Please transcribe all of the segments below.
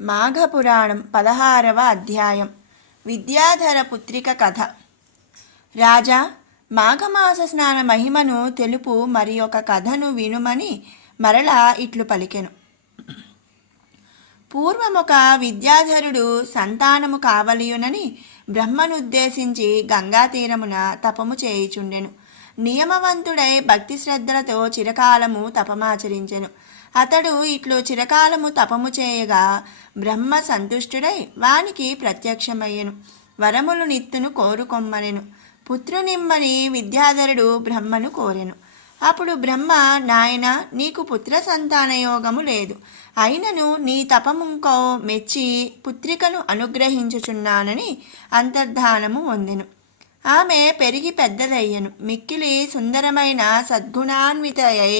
మాఘపురాణం 16వ అధ్యాయం. విద్యాధర పుత్రిక కథ. రాజా, మాఘమాస స్నాన మహిమను తెలుపు మరి ఒక కథను వినుమని మరలా ఇట్లు పలికెను. పూర్వమొక విద్యాధరుడు సంతానము కావలియునని బ్రహ్మనుద్దేశించి గంగా తీరమున తపము చేయుచుండెను. నియమవంతుడై భక్తి శ్రద్ధలతో చిరకాలము తపమాచరించెను. అతడు ఇట్లు చిరకాలము తపము చేయగా బ్రహ్మ సంతుష్టుడై వానికి ప్రత్యక్షమయ్యెను. వరములు నిత్తును కోరుకొమ్మరెను. పుత్రునిమ్మని విద్యాధరుడు బ్రహ్మను కోరెను. అప్పుడు బ్రహ్మ, నాయన, నీకు పుత్ర సంతానయోగము లేదు, అయినను నీ తపముంకో మెచ్చి పుత్రికను అనుగ్రహించుచున్నానని అంతర్ధానము పొందెను. ఆమె పెరిగి పెద్దదయ్యను. మిక్కిలి సుందరమైన సద్గుణాన్వితయై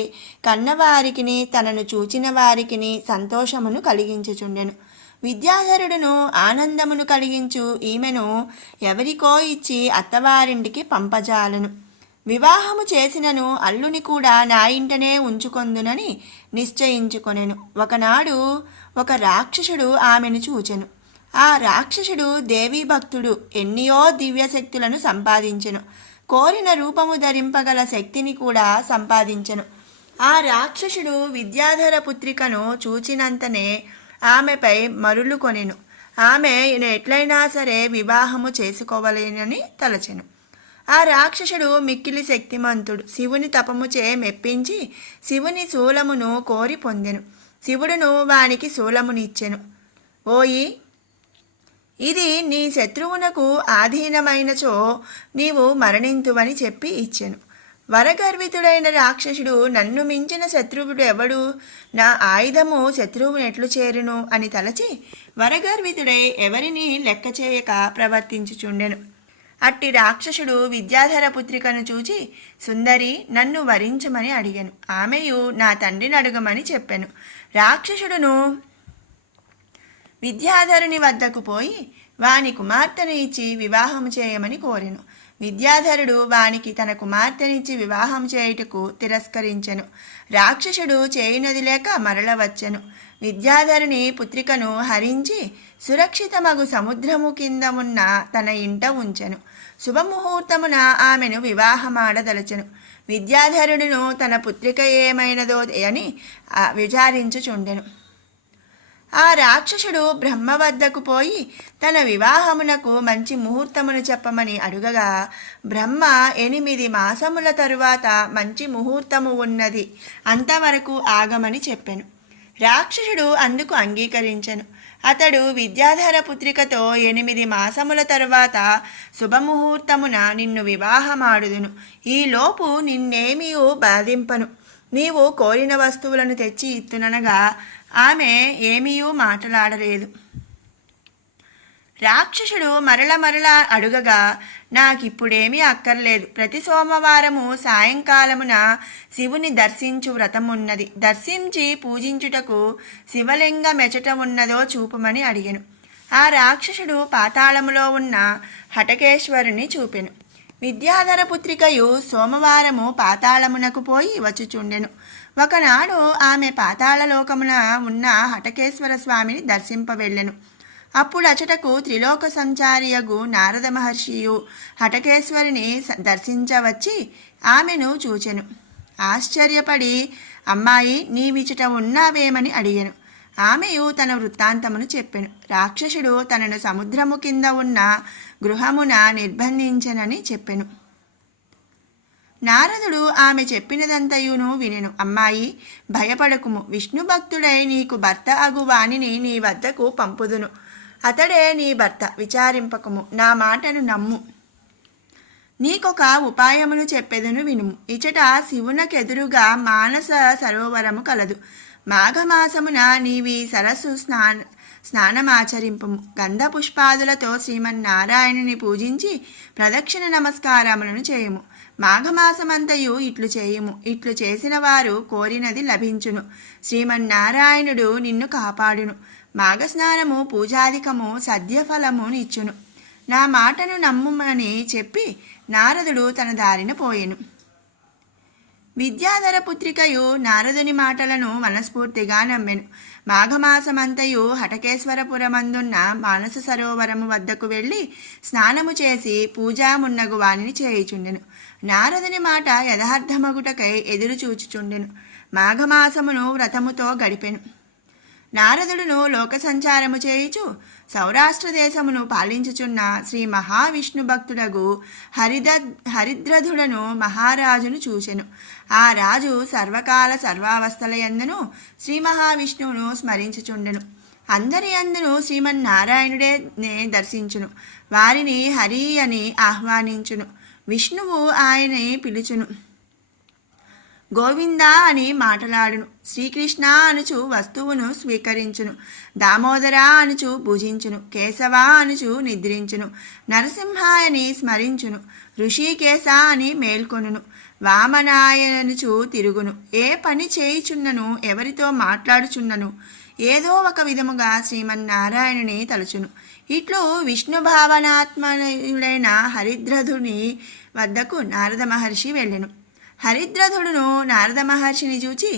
కన్నవారికిని తనను చూచిన వారికిని సంతోషమును కలిగించుచుండెను. విద్యాధరుడును ఆనందమును కలిగించు ఈమెను ఎవరికో ఇచ్చి అత్తవారింటికి పంపజాలను. వివాహము చేసినను అల్లుని కూడా నా ఇంటనే ఉంచుకొందునని నిశ్చయించుకొనెను. ఒకనాడు ఒక రాక్షసుడు ఆమెను చూచెను. ఆ రాక్షసుడు దేవీ భక్తుడు, ఎన్నియో దివ్యశక్తులను సంపాదించెను. కోరిన రూపము ధరింపగల శక్తిని కూడా సంపాదించెను. ఆ రాక్షసుడు విద్యాధర పుత్రికను చూచినంతనే ఆమెపై మరులు కొనెను. ఆమె ఎట్లయినా సరే వివాహము చేసుకోవలేనని తలచెను. ఆ రాక్షసుడు మిక్కిలి శక్తిమంతుడు. శివుని తపముచే మెప్పించి శివుని శూలమును కోరి పొందెను. శివుడును వానికి శూలమునిచ్చెను. ఓయి, ఇది నీ శత్రువునకు ఆధీనమైనచో నీవు మరణింతువని చెప్పి ఇచ్చెను. వరగర్వితుడైన రాక్షసుడు, నన్ను మించిన శత్రువుడు ఎవడు? నా ఆయుధము శత్రువును ఎట్లు చేరును అని తలచి వరగర్వితుడై ఎవరిని లెక్క చేయక ప్రవర్తించుచుండెను. అట్టి రాక్షసుడు విద్యాధర పుత్రికను చూచి, సుందరి, నన్ను వరించమని అడిగాను. ఆమెయు నా తండ్రిని అడుగమని చెప్పెను. రాక్షసుడును విద్యాధరుని వద్దకు పోయి వాని కుమార్తెను ఇచ్చి వివాహం చేయమని కోరెను. విద్యాధరుడు వానికి తన కుమార్తెనిచ్చి వివాహం చేయుటకు తిరస్కరించెను. రాక్షసుడు చేయునది లేక మరల వచ్చెను. విద్యాధరుని పుత్రికను హరించి సురక్షితమగు సముద్రము కింద ఉన్న తన ఇంట ఉంచెను. శుభముహూర్తమున ఆమెను వివాహమాడదలచెను. విద్యాధరుడును తన పుత్రిక ఏమైనదో అని విచారించుచుండెను. ఆ రాక్షసుడు బ్రహ్మ వద్దకు పోయి తన వివాహమునకు మంచి ముహూర్తమును చెప్పమని అడుగగా, బ్రహ్మ 8 మాసముల తరువాత మంచి ముహూర్తము ఉన్నది, అంతవరకు ఆగమని చెప్పెను. రాక్షసుడు అందుకు అంగీకరించెను. అతడు విద్యాధర పుత్రికతో 8 మాసముల తరువాత శుభముహూర్తమున నిన్ను వివాహమాడుదును. ఈలోపు నిన్నేమీ బాధింపను. నీవు కోరిన వస్తువులను తెచ్చి ఇత్తుననగా ఆమె ఏమీయూ మాట్లాడలేదు. రాక్షసుడు మరల అడుగగా, నాకిప్పుడేమీ అక్కర్లేదు. ప్రతి సోమవారము సాయంకాలమున శివుని దర్శించు వ్రతమున్నది. దర్శించి పూజించుటకు శివలింగ మెచట ఉన్నదో చూపమని అడిగెను. ఆ రాక్షసుడు పాతాళములో ఉన్న హటకేశ్వరుని చూపెను. విద్యాధర పుత్రికయు సోమవారము పాతాళమునకు పోయి వచ్చుచుండెను. ఒకనాడు ఆమె పాతాళలోకమున ఉన్న హటకేశ్వర స్వామిని దర్శింపవెళ్ళెను. అప్పుడు అచటకు త్రిలోక సంచారియగు నారద మహర్షియు హటకేశ్వరిని దర్శించవచ్చి ఆమెను చూచెను. ఆశ్చర్యపడి, అమ్మాయి, నీవిచట ఉన్నావేమని అడిగెను. ఆమెయు తన వృత్తాంతమును చెప్పెను. రాక్షసుడు తనను సముద్రము కింద ఉన్న గృహమున నిర్బంధించెనని చెప్పెను. నారదుడు ఆమె చెప్పినదంతయును వినెను. అమ్మాయి, భయపడకుము. విష్ణు భక్తుడై నీకు భర్త అగు వానిని నీ వద్దకు పంపుదును. అతడే నీ భర్త. విచారింపకము, నా మాటను నమ్ము. నీకొక ఉపాయమును చెప్పెదను వినుము. ఇచట శివునకెదురుగా మానస సరోవరము కలదు. మాఘమాసమున నీవి సరస్సు స్నానమాచరింపము. గంధ పుష్పాదులతో శ్రీమన్నారాయణుని పూజించి ప్రదక్షిణ నమస్కారములను చేయుము. మాఘమాసమంతయు ఇట్లు చేయుము. ఇట్లు చేసిన వారు కోరినది లభించును. శ్రీమన్నారాయణుడు నిన్ను కాపాడును. మాఘస్నానము పూజాధికము సద్యఫలము నిచ్చును. నా మాటను నమ్ముమని చెప్పి నారదుడు తన దారిన పోయెను. విద్యాధర పుత్రికయు నారదుని మాటలను మనస్ఫూర్తిగా నమ్మెను. మాఘమాసమంతయు హటకేశ్వరపురమందున్న మానస సరోవరము వద్దకు వెళ్ళి స్నానము చేసి పూజామున్నగు వానిని చేయుచుండెను. నారదుని మాట యథార్థమగుటకై ఎదురు చూచుచుండెను. మాఘమాసమును వ్రతముతో గడిపెను. నారదుడును లోక సంచారము చేయుచు సౌరాష్ట్ర దేశమును పాలించుచున్న శ్రీ మహావిష్ణు భక్తుడగు హరిద్రధుడను మహారాజును చూచెను. ఆ రాజు సర్వకాల సర్వావస్థలయందును శ్రీ మహావిష్ణువును స్మరించుచుండెను. అందరి అందును శ్రీమన్నారాయణుడే దర్శించును. వారిని హరి అని ఆహ్వానించును. విష్ణువు ఆయనే పిలుచును. గోవిందా అని మాటలాడును. శ్రీకృష్ణ అనుచు వస్తువును స్వీకరించును. దామోదర అనుచు పూజించును. కేశవ అనుచు నిద్రించును. నరసింహాయని స్మరించును. ఋషికేశ అని మేల్కొనును. వామనాయనుచు తిరుగును. ఏ పని చేయుచున్నను, ఎవరితో మాట్లాడుచున్నను ఏదో ఒక విధముగా శ్రీమన్నారాయణుని తలుచును. ఇట్లు విష్ణు భావనాత్మయుడైన హరిద్రధుని వద్దకు నారద మహర్షి వెళ్ళెను. హరిద్రధుడును నారద మహర్షిని చూచి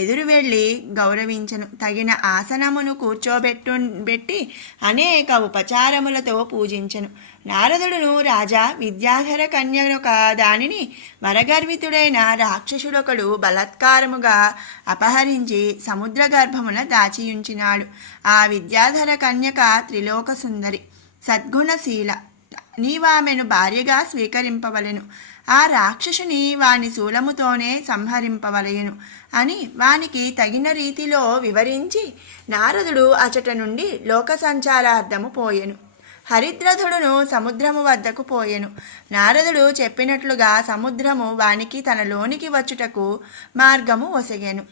ఎదురు వెళ్ళి గౌరవించను. తగిన ఆసనమును కూర్చోబెట్టి అనేక ఉపచారములతో పూజించను. నారదుడును రాజా, విద్యాధర కన్యొక దానిని వరగర్వితుడైన రాక్షసుడొకడు బలాత్కారముగా అపహరించి సముద్ర గర్భమున దాచియుంచినాడు. ఆ విద్యాధర కన్యక త్రిలోక సుందరి, సద్గుణశీల. నీవామెను భార్యగా స్వీకరింపవలెను. ఆ రాక్షసుని వాని శూలముతోనే సంహరింపవలయను అని వానికి తగిన రీతిలో వివరించి నారదుడు అచట నుండి లోక సంచారార్థము పోయెను. హరిద్రధుడును సముద్రము వద్దకు పోయెను. నారదుడు చెప్పినట్లుగా సముద్రము వానికి తనలోనికి వచ్చుటకు మార్గము ఒసగెను.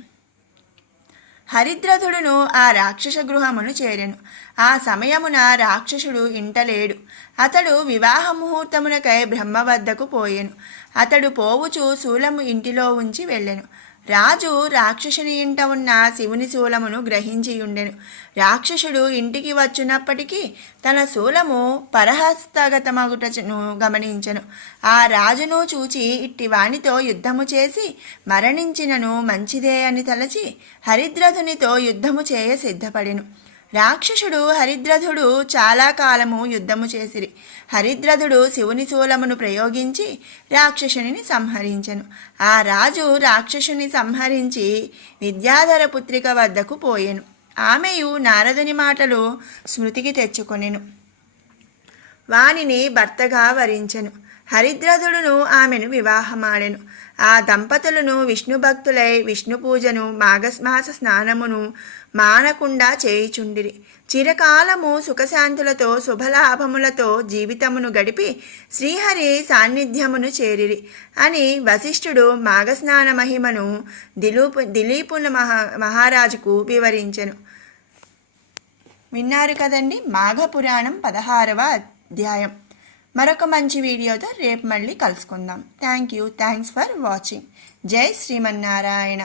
హరిద్రధుడును ఆ రాక్షస గృహమును చేరెను. ఆ సమయమున రాక్షసుడు ఇంటలేడు. అతడు వివాహ ముహూర్తమునకై బ్రహ్మ వద్దకు పోయెను. అతడు పోవుచు శూలము ఇంటిలో ఉంచి వెళ్ళెను. రాజు రాక్షసుని ఇంట ఉన్న శివుని శూలమును గ్రహించియుండెను. రాక్షసుడు ఇంటికి వచ్చునప్పటికీ తన శూలము పరహస్తగతమగుటను గమనించెను. ఆ రాజును చూచి ఇట్టి వానితో యుద్ధము చేసి మరణించినను మంచిదే అని తలచి హరిద్రధునితో యుద్ధము చేయ సిద్ధపడెను. రాక్షసుడు హరిద్రధుడు చాలా కాలము యుద్ధము చేసిరి. హరిద్రధుడు శివుని శూలమును ప్రయోగించి రాక్షసుని సంహరించెను. ఆ రాజు రాక్షసుని సంహరించి విద్యాధర పుత్రిక వద్దకు పోయెను. ఆమెయు నారదుని మాటలు స్మృతికి తెచ్చుకొనెను. వానిని భర్తగా వరించెను. హరిద్రధుడును ఆమెను వివాహమాడెను. ఆ దంపతులను విష్ణు భక్తులై విష్ణు పూజను మాఘమాస స్నానమును మానకుండా చేయుచుండిరి. చిరకాలము సుఖశాంతులతో శుభలాభములతో జీవితమును గడిపి శ్రీహరి సాన్నిధ్యమును చేరిరి అని వశిష్ఠుడు మాఘస్నాన మహిమను దిలీపున మహారాజుకు వివరించెను. విన్నారు కదండి, మాఘపురాణం 16వ అధ్యాయం. మరొక మంచి వీడియోతో రేపు మళ్ళీ కలుసుకుందాం. Thanks for watching. జై శ్రీమన్నారాయణ.